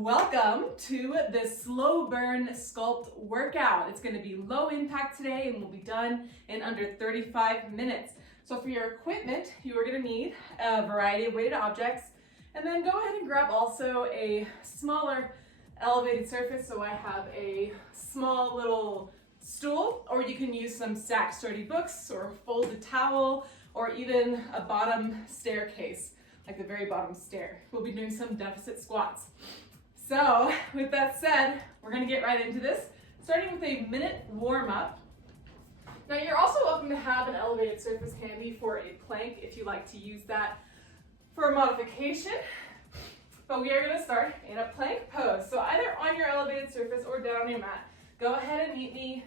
Welcome to the slow burn sculpt workout. It's going to be low impact today and will be done in under 35 minutes. So for your equipment, you are going to need a variety of weighted objects, and then go ahead and grab also a smaller elevated surface. So I have a small little stool, or you can use some stacked sturdy books or a folded towel, or even a bottom staircase, like the very bottom stair. We'll be doing some deficit squats. So with that said, we're gonna get right into this, starting with a minute warm up. Now you're also welcome to have an elevated surface handy for a plank if you like to use that for a modification. But we are gonna start in a plank pose. So either on your elevated surface or down on your mat. Go ahead and meet me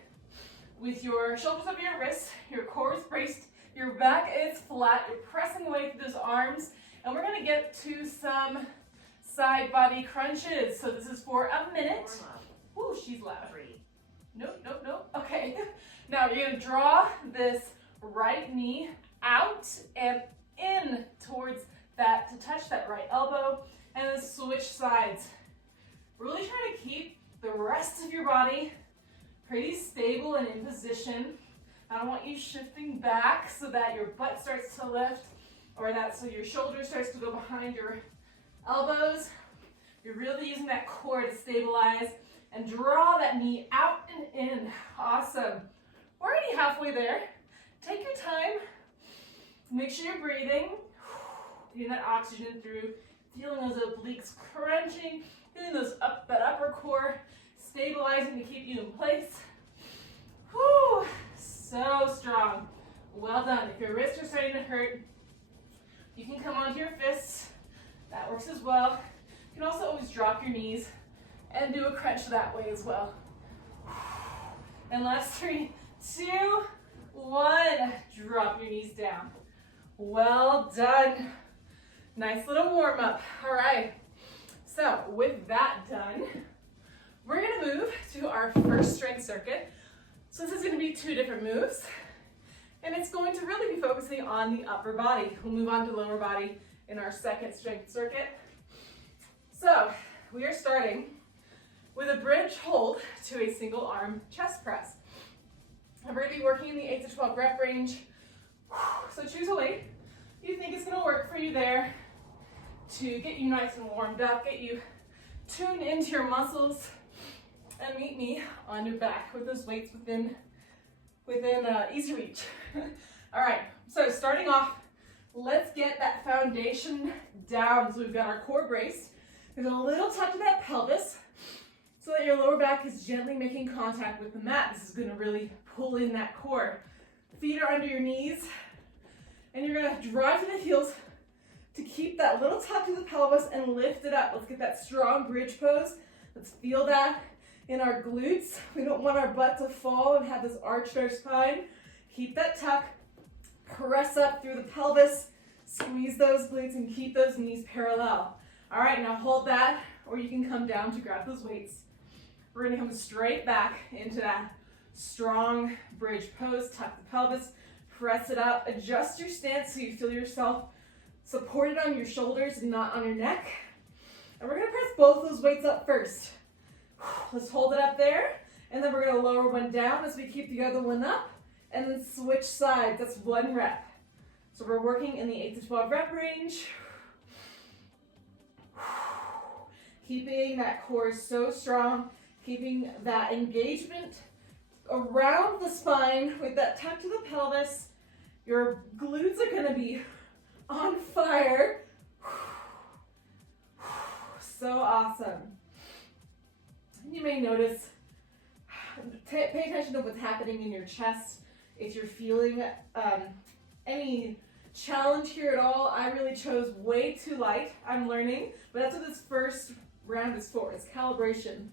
with your shoulders over your wrists, your core is braced, your back is flat, you're pressing away through those arms, and we're gonna get to some side body crunches. So this is for a minute. Ooh, she's loud. Nope. Okay. Now you're gonna draw this right knee out and in towards that to touch that right elbow, and then switch sides. Really trying to keep the rest of your body pretty stable and in position. I don't want you shifting back so that your butt starts to lift, or that so your shoulder starts to go behind your elbows. You're really using that core to stabilize and draw that knee out and in. Awesome. We're already halfway there. Take your time. Make sure you're breathing. Getting that oxygen through. Feeling those obliques crunching. Feeling that upper core stabilizing to keep you in place. Whew. So strong. Well done. If your wrists are starting to hurt, you can come onto your fists. That works as well. You can also always drop your knees and do a crunch that way as well. And last 3, 2, 1. Drop your knees down. Well done. Nice little warm up. All right. So with that done, we're gonna move to our first strength circuit. So this is gonna be 2 different moves, and it's going to really be focusing on the upper body. We'll move on to lower body in our second strength circuit. So we are starting with a bridge hold to a single arm chest press. And we're gonna be working in the 8 to 12 rep range. So choose a weight you think is gonna work for you there to get you nice and warmed up, get you tuned into your muscles, and meet me on your back with those weights within easy reach. All right, so starting off, let's get that foundation down. So we've got our core braced. There's a little touch of that pelvis so that your lower back is gently making contact with the mat. This is gonna really pull in that core. Feet are under your knees, and you're gonna drive to the heels to keep that little touch of the pelvis and lift it up. Let's get that strong bridge pose. Let's feel that in our glutes. We don't want our butt to fall and have this arched our spine. Keep that tuck, press up through the pelvis, squeeze those glutes and keep those knees parallel. All right, now hold that, or you can come down to grab those weights. We're gonna come straight back into that strong bridge pose. Tuck the pelvis, press it up, adjust your stance so you feel yourself supported on your shoulders and not on your neck. And we're gonna press both those weights up first. Let's hold it up there, and then we're gonna lower one down as we keep the other one up, and then switch sides. That's 1 rep. So we're working in the 8 to 12 rep range. Keeping that core so strong, keeping that engagement around the spine with that tuck to the pelvis. Your glutes are gonna be on fire. So awesome. You may notice, pay attention to what's happening in your chest. If you're feeling any challenge here at all, I really chose way too light. I'm learning, but that's what this first round is for. It's calibration.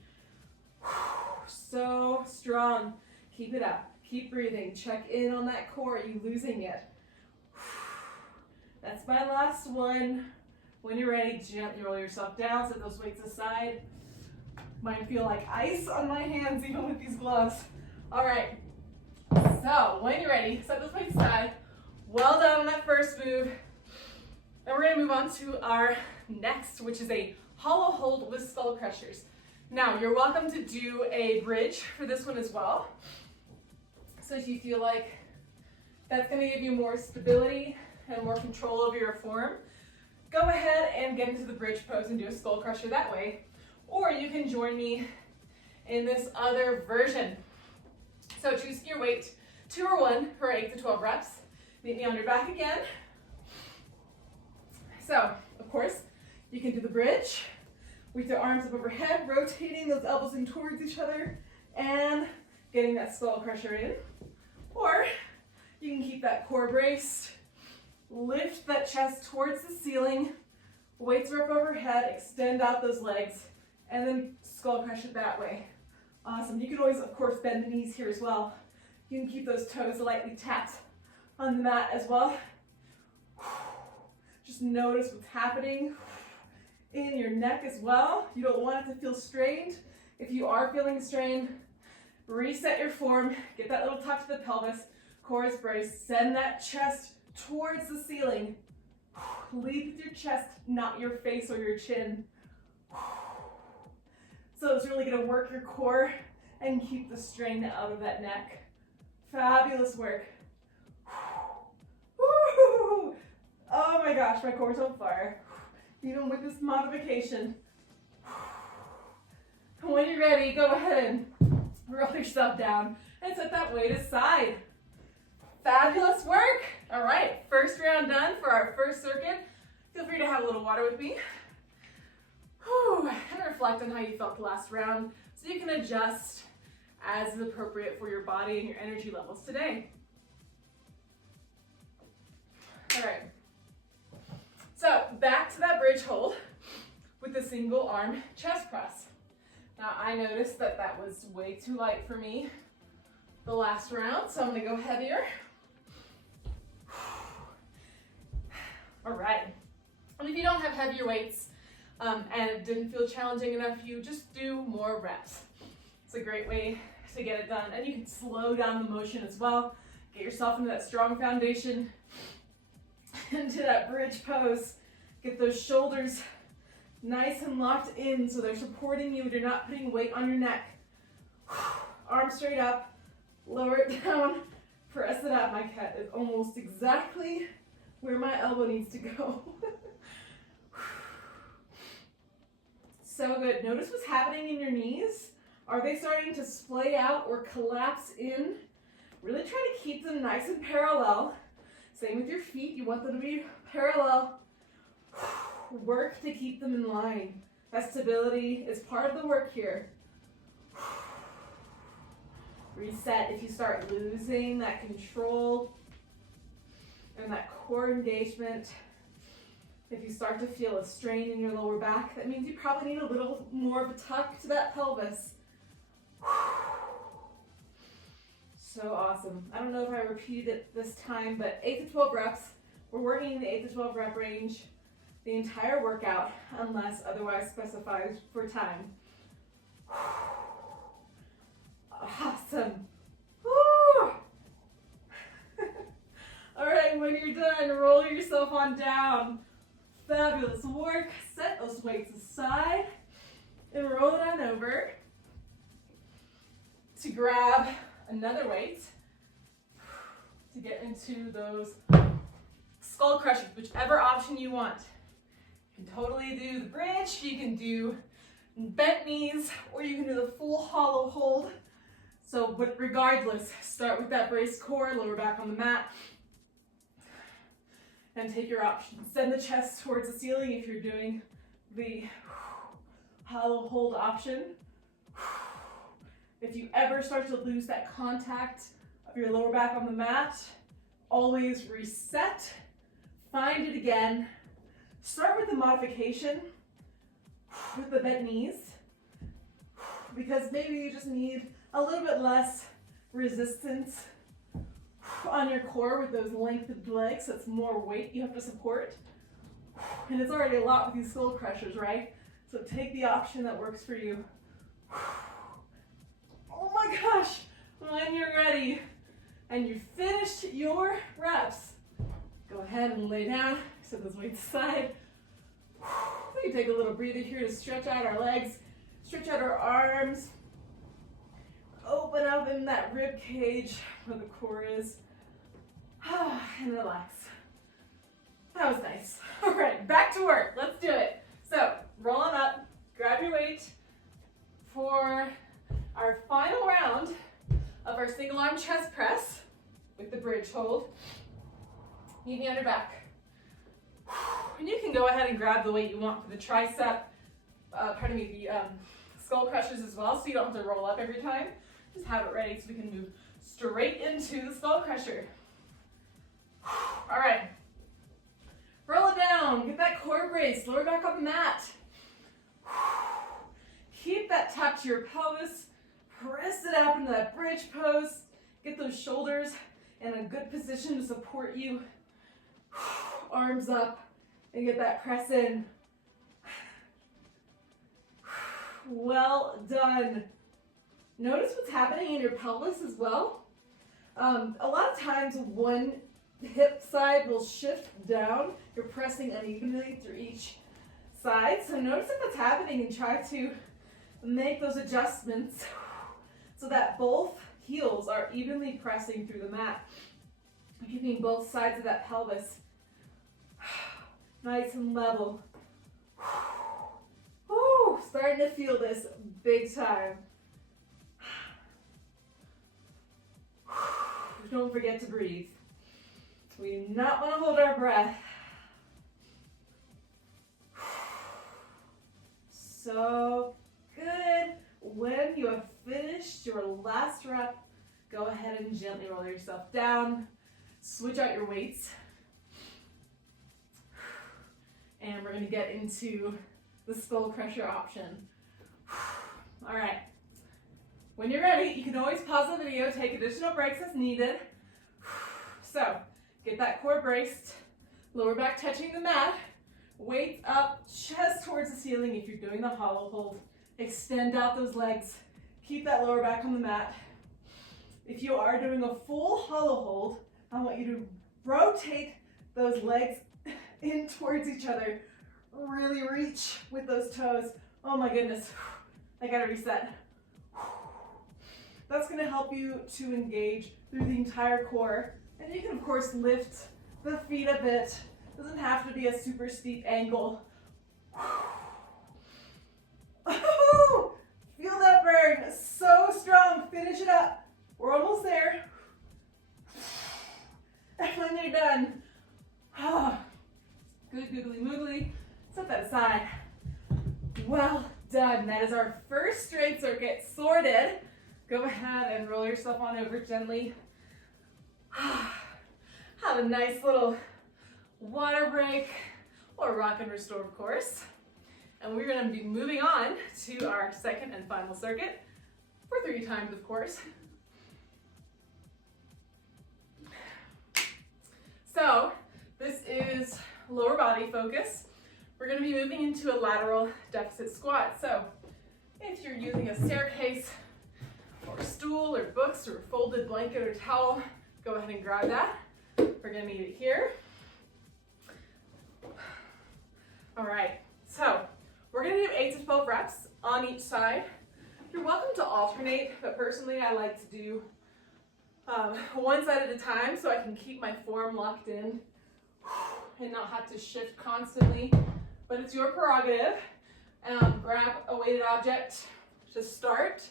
So strong. Keep it up. Keep breathing. Check in on that core. Are you losing it? That's my last one. When you're ready, gently roll yourself down, set those weights aside. Might feel like ice on my hands even with these gloves. All right, so when you're ready, set those weights aside. Well done on that first move. And we're gonna move on to our next, which is a hollow hold with skull crushers. Now, you're welcome to do a bridge for this one as well. So if you feel like that's going to give you more stability and more control over your form, go ahead and get into the bridge pose and do a skull crusher that way. Or you can join me in this other version. So choose your weight, 2 or 1 for 8 to 12 reps. Meet me on your back again. So, of course, you can do the bridge with your arms up overhead, rotating those elbows in towards each other and getting that skull crusher in. Or you can keep that core braced, lift that chest towards the ceiling, weights are up overhead, extend out those legs, and then skull crush it that way. Awesome. You can always, of course, bend the knees here as well. You can keep those toes lightly tapped on the mat as well. Just notice what's happening in your neck as well. You don't want it to feel strained. If you are feeling strained, reset your form, get that little tuck to the pelvis, core is braced, send that chest towards the ceiling. Lead with your chest, not your face or your chin. So it's really gonna work your core and keep the strain out of that neck. Fabulous work. Oh my gosh, my core's on fire. Even with this modification. When you're ready, go ahead and roll yourself down and set that weight aside. Fabulous work. All right, first round done for our first circuit. Feel free to have a little water with me. And reflect on how you felt the last round so you can adjust as is appropriate for your body and your energy levels today. All right, so back to that bridge hold with the single arm chest press. Now I noticed that that was way too light for me the last round, so I'm gonna go heavier. All right, and if you don't have heavier weights and it didn't feel challenging enough, you just do more reps. It's a great way to get it done, and you can slow down the motion as well. Get yourself into that strong foundation, into that bridge pose. Get those shoulders nice and locked in so they're supporting you and you're not putting weight on your neck. Arms straight up, lower it down, press it up. My cat is almost exactly where my elbow needs to go. So good. Notice what's happening in your knees. Are they starting to splay out or collapse in? Really try to keep them nice and parallel. Same with your feet. You want them to be parallel. Work to keep them in line. That stability is part of the work here. Reset if you start losing that control and that core engagement. If you start to feel a strain in your lower back, that means you probably need a little more of a tuck to that pelvis. So awesome. I don't know if I repeated it this time, but 8 to 12 reps. We're working in the 8 to 12 rep range the entire workout, unless otherwise specified for time. Awesome. Woo! All right, when you're done, roll yourself on down. Fabulous work. Set those weights aside and roll it on over to grab another weight to get into those skull crushers, whichever option you want. You can totally do the bridge, you can do bent knees, or you can do the full hollow hold. So, but regardless, start with that braced core, lower back on the mat, and take your option. Send the chest towards the ceiling if you're doing the hollow hold option. If you ever start to lose that contact of your lower back on the mat, always reset, find it again. Start with the modification with the bent knees, because maybe you just need a little bit less resistance on your core with those lengthened legs. So it's more weight you have to support. And it's already a lot with these skull crushers, right? So take the option that works for you. Oh my gosh, when you're ready and you've finished your reps, go ahead and lay down, set those weights aside. We can take a little breather here to stretch out our legs, stretch out our arms, open up in that rib cage where the core is, and relax. That was nice. All right, back to work. Let's do it. So, roll on up, grab your weight for our final round of our single arm chest press with the bridge hold. Knee on your back. And you can go ahead and grab the weight you want for the tricep, the skull crushers as well, so you don't have to roll up every time. Just have it ready so we can move straight into the skull crusher. All right. Roll it down, get that core brace, lower back on the mat. Keep that tuck to your pelvis, press it up into that bridge pose, get those shoulders in a good position to support you. Arms up and get that press in. Well done. Notice what's happening in your pelvis as well. A lot of times one hip side will shift down. You're pressing unevenly through each side. So notice if that's happening and try to make those adjustments so that both heels are evenly pressing through the mat. Keeping both sides of that pelvis nice and level. Woo, starting to feel this big time. Don't forget to breathe. We do not want to hold our breath. So good. When you have finished your last rep, go ahead and gently roll yourself down. Switch out your weights. And we're going to get into the skull crusher option. All right. When you're ready, you can always pause the video, take additional breaks as needed. So, get that core braced, lower back touching the mat, weight up, chest towards the ceiling if you're doing the hollow hold. Extend out those legs, keep that lower back on the mat. If you are doing a full hollow hold, I want you to rotate those legs in towards each other. Really reach with those toes. Oh my goodness, I gotta reset. That's gonna help you to engage through the entire core. And you can of course lift the feet a bit. Doesn't have to be a super steep angle. Oh, feel that burn, so strong, finish it up. We're almost there. And when you're done, good googly moogly, set that aside. Well done, that is our first straight circuit sorted. Go ahead and roll yourself on over gently. Have a nice little water break, or rock and restore of course. And we're gonna be moving on to our second and final circuit for 3 times of course. So this is lower body focus. We're gonna be moving into a lateral deficit squat. So if you're using a staircase or a stool or books or a folded blanket or towel, go ahead and grab that. We're gonna need it here. All right, so we're gonna do 8 to 12 reps on each side. You're welcome to alternate, but personally I like to do one side at a time so I can keep my form locked in and not have to shift constantly, but it's your prerogative. Grab a weighted object to start.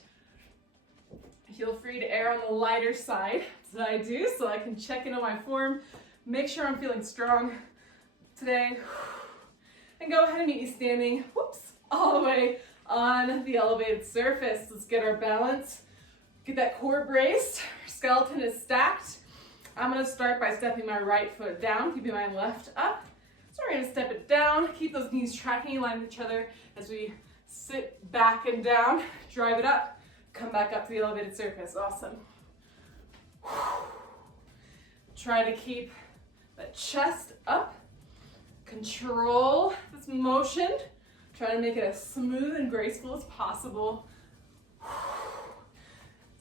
Feel free to err on the lighter side, as I do, so I can check in on my form, make sure I'm feeling strong today, and go ahead and meet me standing, all the way on the elevated surface. Let's get our balance, get that core braced, our skeleton is stacked. I'm gonna start by stepping my right foot down, keeping my left up. So we're gonna step it down, keep those knees tracking in line with each other as we sit back and down, drive it up. Come back up to the elevated surface, awesome. Try to keep the chest up, control this motion, try to make it as smooth and graceful as possible.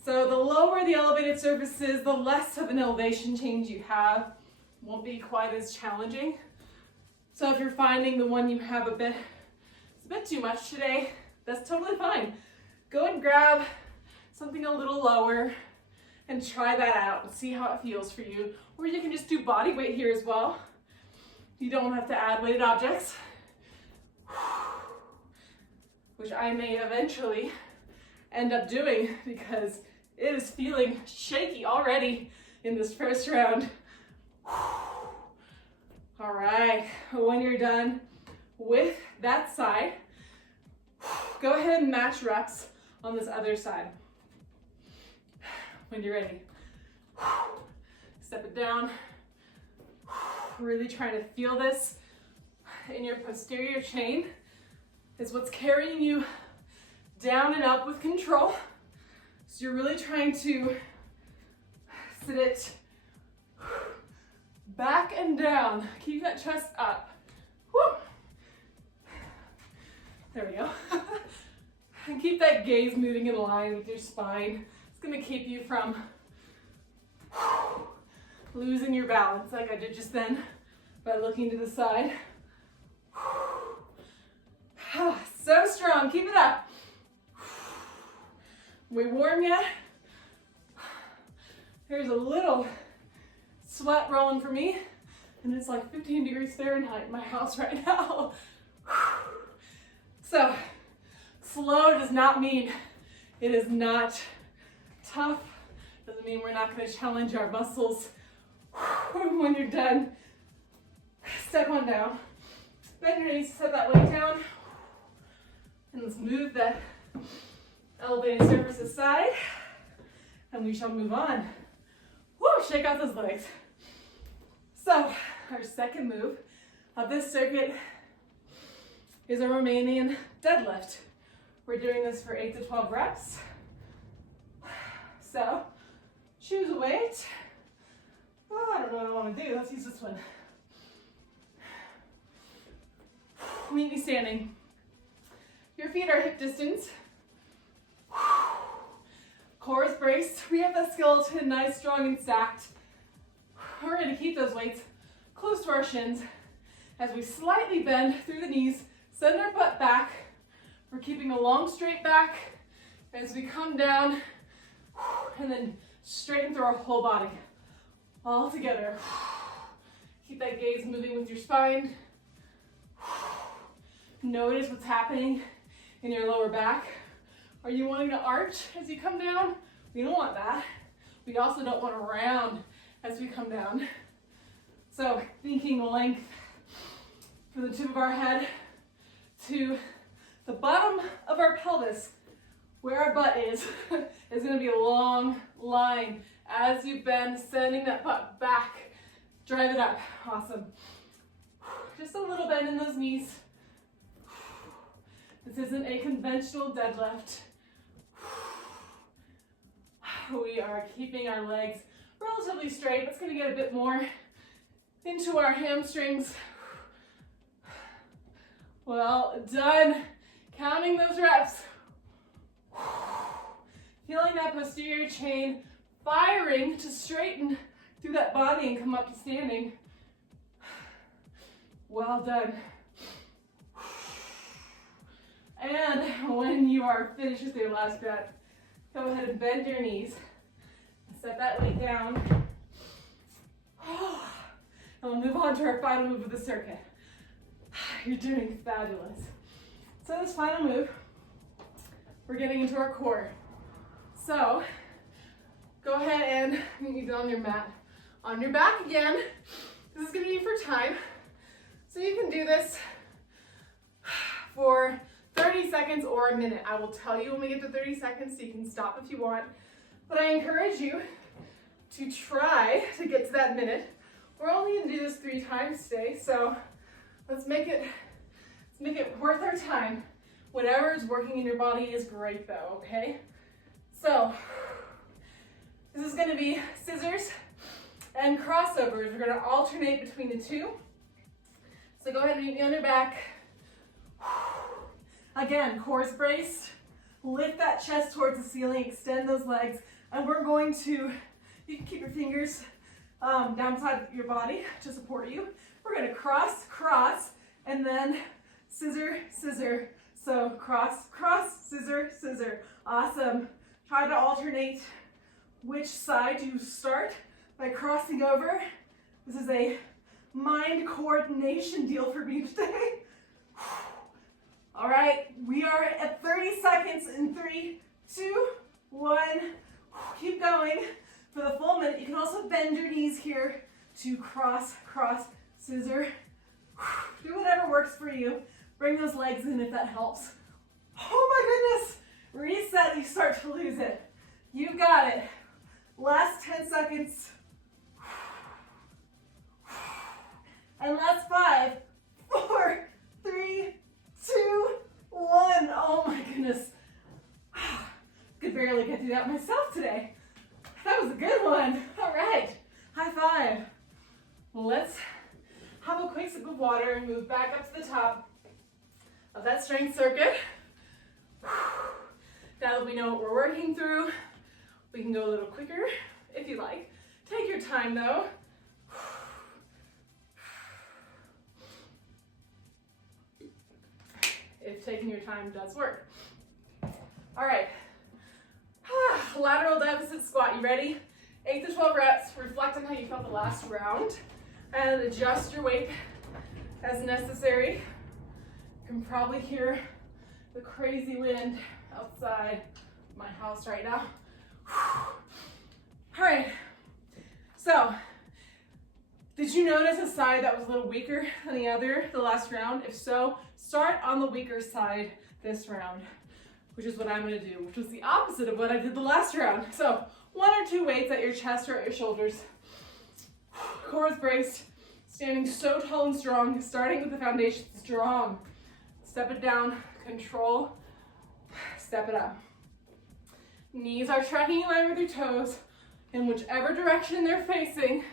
So the lower the elevated surface is, the less of an elevation change you have, won't be quite as challenging. So if you're finding the one you have it's a bit too much today, that's totally fine. Go and grab something a little lower and try that out and see how it feels for you. Or you can just do body weight here as well. You don't have to add weighted objects, which I may eventually end up doing because it is feeling shaky already in this first round. All right, when you're done with that side, go ahead and match reps on this other side. When you're ready, step it down. Really trying to feel this in your posterior chain. Is what's carrying you down and up with control. So you're really trying to sit it back and down. Keep that chest up. Woo. There we go. And keep that gaze moving in line with your spine. It's gonna keep you from losing your balance like I did just then by looking to the side. So strong, keep it up. We warm yet? There's a little sweat rolling for me, and it's like 15 degrees Fahrenheit in my house right now. So, slow does not mean it is not tough. Doesn't mean we're not going to challenge our muscles. When you're done, step on down. Bend your knees, set that weight down. And let's move that elevated surface aside. And we shall move on. Woo, shake out those legs. So, our second move of this circuit is a Romanian deadlift. We're doing this for 8 to 12 reps. So, choose a weight. Oh, I don't know what I want to do. Let's use this one. Meet me standing. Your feet are hip distance. Core is braced. We have that skeleton nice, strong, and stacked. We're going to keep those weights close to our shins as we slightly bend through the knees, send our butt back. We're keeping a long, straight back as we come down and then straighten through our whole body. All together. Keep that gaze moving with your spine. Notice what's happening in your lower back. Are you wanting to arch as you come down? We don't want that. We also don't want to round as we come down. So thinking length from the tip of our head to the bottom of our pelvis, where our butt is going to be a long line as you bend, sending that butt back. Drive it up. Awesome. Just a little bend in those knees. This isn't a conventional deadlift. We are keeping our legs relatively straight. That's going to get a bit more into our hamstrings. Well done. Counting those reps. Feeling that posterior chain firing to straighten through that body and come up to standing. Well done. And when you are finished with your last breath, go ahead and bend your knees. Set that weight down. And we'll move on to our final move of the circuit. You're doing fabulous. So this final move, we're getting into our core. So go ahead and you get on your mat. On your back again. This is going to be for time. So you can do this for 30 seconds or a minute. I will tell you when we get to 30 seconds, so you can stop if you want. But I encourage you to try to get to that minute. We're only going to do this 3 times today, so let's make it worth our time. Whatever is working in your body is great though, okay? So this is going to be scissors and crossovers. We're going to alternate between the two. So go ahead and meet me on your back. Again, core is braced. Lift that chest towards the ceiling, extend those legs, and we're going to, you can keep your fingers down beside your body to support you. we're gonna cross, cross, and then scissor, scissor. So cross, cross, scissor, scissor. Awesome. Try to alternate which side you start by crossing over. This is a mind coordination deal for me today. All right, we are at 30 seconds in 3, 2, 1. Keep going for the full minute. You can also bend your knees here to cross, cross, scissor. Do whatever works for you. Bring those legs in if that helps. Oh my goodness. Reset, you start to lose it. You got it. Last 10 seconds. And last 5, 4, 3, 2, 1. Oh my goodness. Could barely get through that myself today. That was a good one. All right. High five. Let's have a quick sip of water and move back up to the top of that strength circuit. Now that we know what we're working through, we can go a little quicker if you like. Take your time though. If taking your time does work. All right. Lateral deficit squat. You ready? 8 to 12 reps. Reflect on how you felt the last round and adjust your weight as necessary. You can probably hear the crazy wind outside my house right now. All right. So, did you notice a side that was a little weaker than the other the last round? If so, start on the weaker side this round, which is what I'm gonna do, which was the opposite of what I did the last round. So 1 or 2 weights at your chest or at your shoulders. Core is braced, standing so tall and strong, starting with the foundation strong. Step it down, control, step it up. Knees are tracking in line with your toes in whichever direction they're facing.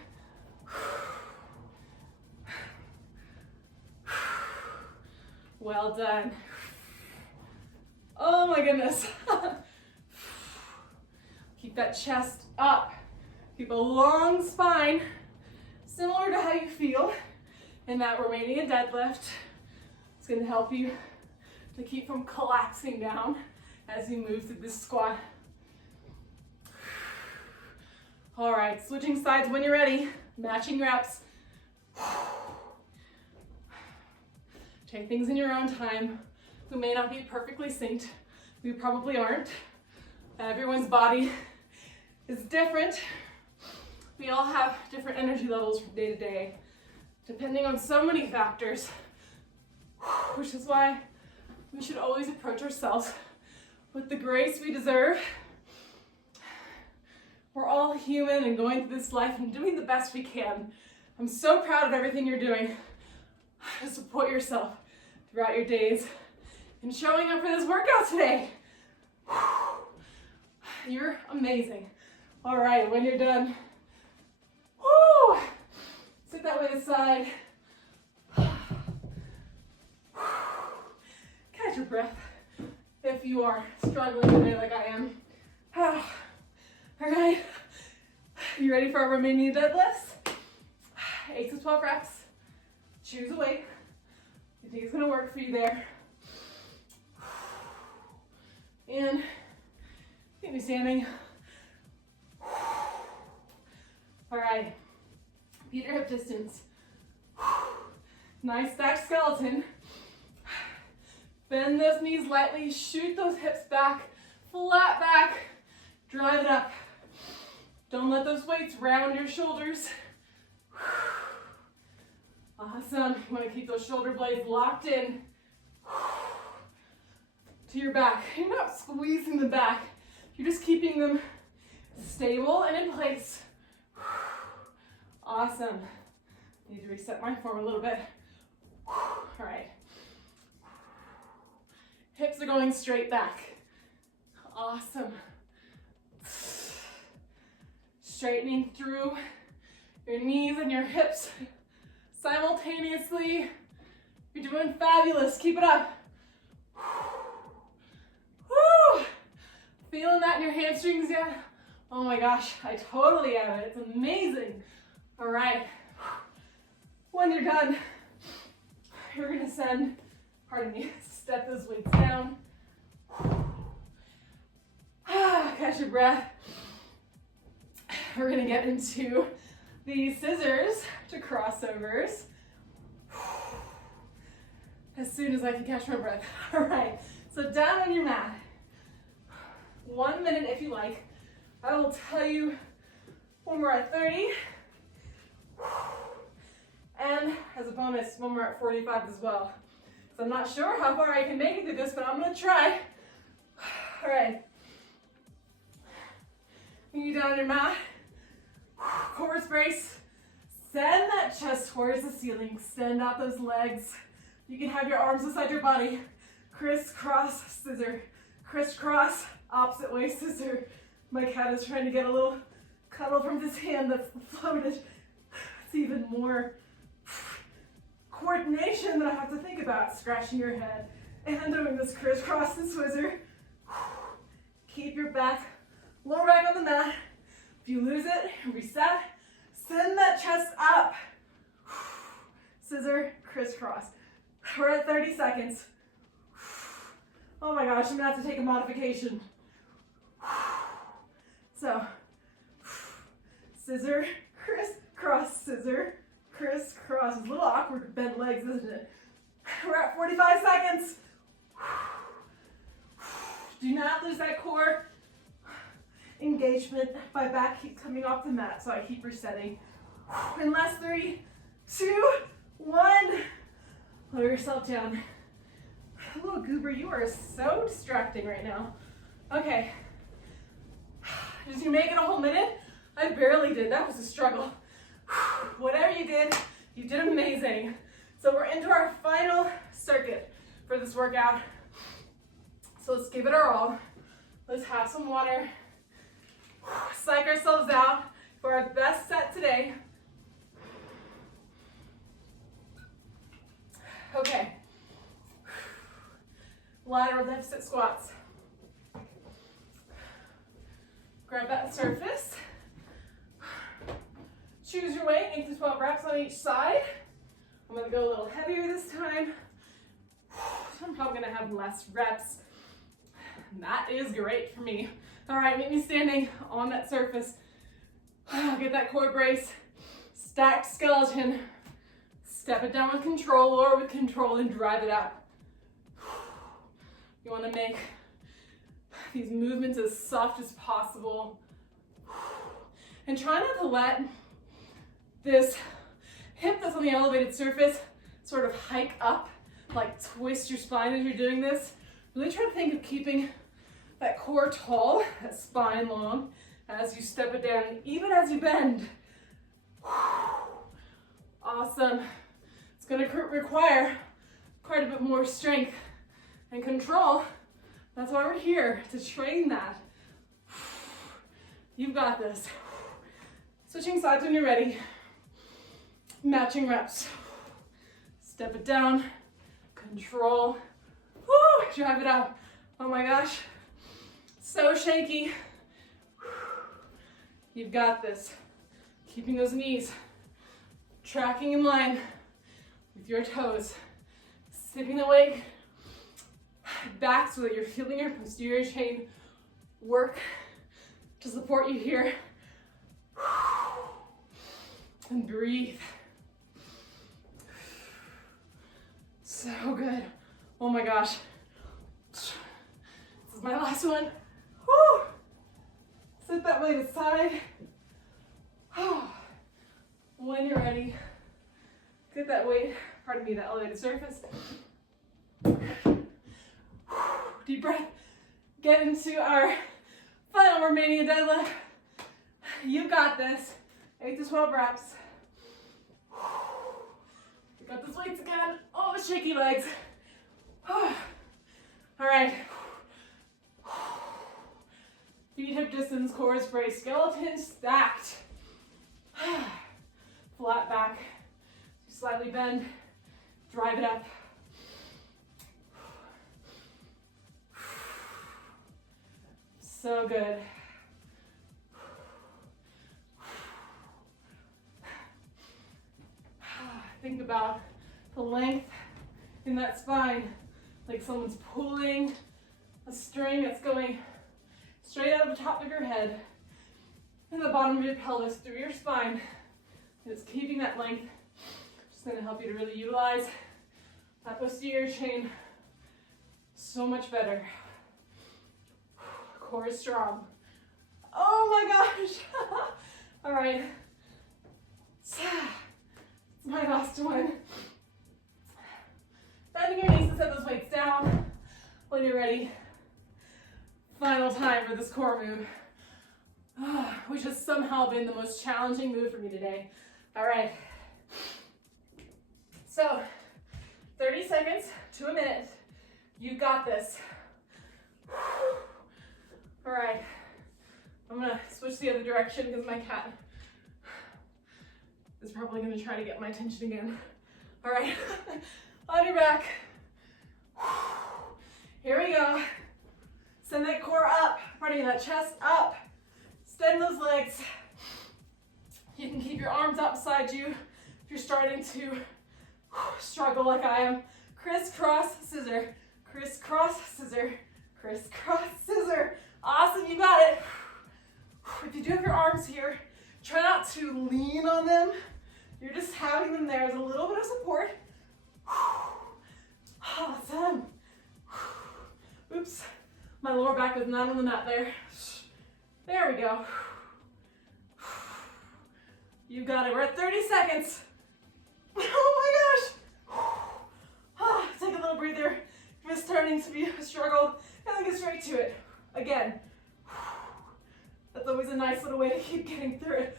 Well done. Oh my goodness. Keep that chest up. Keep a long spine, similar to how you feel in that Romanian deadlift. It's going to help you to keep from collapsing down as you move through this squat. All right, switching sides when you're ready, matching reps. Take things in your own time. We may not be perfectly synced. We probably aren't. Everyone's body is different. We all have different energy levels from day to day, depending on so many factors, which is why we should always approach ourselves with the grace we deserve. We're all human and going through this life and doing the best we can. I'm so proud of everything you're doing to support yourself throughout your days and showing up for this workout today. You're amazing. All right, when you're done, sit that way aside. Catch your breath if you are struggling today like I am. All right, you ready for our Romanian deadlifts? 8 to 12 reps. Choose a weight you think it's gonna work for you there. And keep me standing. All right, beat your hip distance. Nice stacked skeleton. Bend those knees lightly, shoot those hips back, flat back, drive it up. Don't let those weights round your shoulders. Awesome. You want to keep those shoulder blades locked in to your back. You're not squeezing the back. You're just keeping them stable and in place. Awesome. Need to reset my form a little bit. All right. Hips are going straight back. Awesome. Straightening through your knees and your hips simultaneously. You're doing fabulous. Keep it up. Woo! Feeling that in your hamstrings yet? Oh my gosh, I totally have it. It's amazing. All right. When you're done, you're gonna step those weights down. Catch your breath. We're gonna get into the scissors to crossovers as soon as I can catch my breath. All right, so down on your mat. 1 minute if you like. I will tell you when we're at 30. And as a bonus, when we're at 45 as well. So I'm not sure how far I can make it through this, but I'm gonna try. All right. You down on your mat. Core brace. Send that chest towards the ceiling. Extend out those legs. You can have your arms beside your body. Crisscross scissor. Crisscross opposite way scissor. My cat is trying to get a little cuddle from this hand that's floated. It's even more coordination that I have to think about. Scratching your head and doing this crisscross and scissor. Keep your back, lower back on the mat. If you lose it, reset. Send that chest up. Scissor, crisscross. We're at 30 seconds. Oh my gosh, I'm gonna have to take a modification. So, scissor, crisscross, scissor, crisscross. It's a little awkward with bent legs, isn't it? We're at 45 seconds. Do not lose that core engagement. My back keeps coming off the mat, so I keep resetting. In last 3, 2, 1. Lower yourself down. Little goober, you are so distracting right now. Okay. Did you make it a whole minute? I barely did. That was a struggle. Whatever you did amazing. So we're into our final circuit for this workout. So let's give it our all. Let's have some water. Psych ourselves out for our best set today. Okay. Lateral deficit squats. Grab that surface. Choose your weight, 8 to 12 reps on each side. I'm gonna go a little heavier this time. So I'm probably gonna have less reps. And that is great for me. All right, meet me standing on that surface. Get that core brace. Stacked skeleton. Step it down with control, or with control, and drive it up. You wanna make these movements as soft as possible. And try not to let this hip that's on the elevated surface sort of hike up, like twist your spine as you're doing this. Really try to think of keeping that core tall, that spine long, as you step it down, even as you bend. Awesome. It's gonna require quite a bit more strength and control. That's why we're here, to train that. You've got this. Switching sides when you're ready. Matching reps. Step it down, control. Woo, drive it up. Oh my gosh, so shaky. You've got this. Keeping those knees tracking in line with your toes. Sipping the weight back so that you're feeling your posterior chain work to support you here. And breathe. So good. Oh my gosh. This is my last one. Woo. Sit that weight aside. When you're ready, get that weight, pardon me, that elevated surface. Deep breath. Get into our final Romanian deadlift. You got this. 8 to 12 reps. We got those weights again. Oh, shaky legs. All right. Feet hip distance, core brace, skeleton stacked. Flat back. Slightly bend. Drive it up. So good. I think about the length in that spine, like someone's pulling a string that's going straight out of the top of your head and the bottom of your pelvis through your spine. Just keeping that length. Just going to help you to really utilize that posterior chain so much better. Core is strong. Oh my gosh. All right. It's my last one. Bending your knees to set those weights down when you're ready. Final time for this core move, which has somehow been the most challenging move for me today. All right. So, 30 seconds to a minute. You got this. All right. I'm gonna switch the other direction because my cat is probably gonna try to get my attention again. All right. On your back. Here we go. Send that core up, pardon me, that chest up. Extend those legs. You can keep your arms out beside you if you're starting to struggle like I am. Crisscross scissor, crisscross scissor, crisscross scissor. Awesome, you got it. If you do have your arms here, try not to lean on them. You're just having them there as a little bit of support. Awesome. Oops, my lower back was not on the mat there. There we go. You got it. We're at 30 seconds. Oh my gosh. Take a little breather. If it's starting to be a struggle, and then get straight to it. Again. That's always a nice little way to keep getting through it.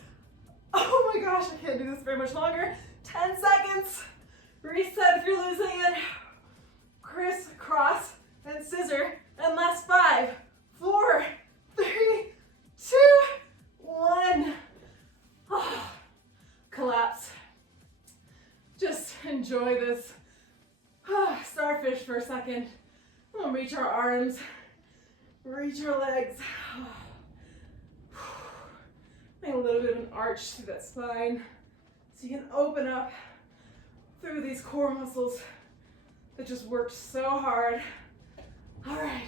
Oh my gosh, I can't do this very much longer. 10 seconds. Reset if you're losing it. Crisscross and scissor. And last 5, 4, 3, 2, 1. Collapse. Just enjoy this starfish for a second. We'll reach our arms, reach our legs. Make a little bit of an arch through that spine so you can open up through these core muscles that just worked so hard. All right,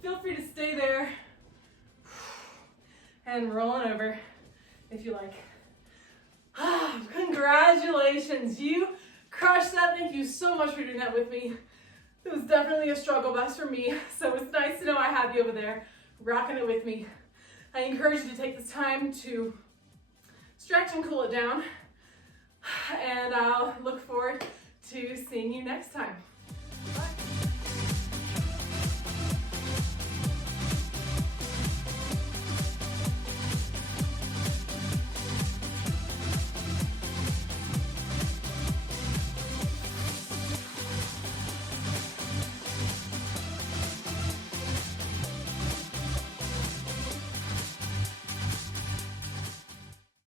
feel free to stay there and roll on over if you like. Congratulations, you crushed that. Thank you so much for doing that with me. It was definitely a struggle bus for me, so it's nice to know I have you over there rocking it with me. I encourage you to take this time to stretch and cool it down, and I'll look forward to seeing you next time. Bye.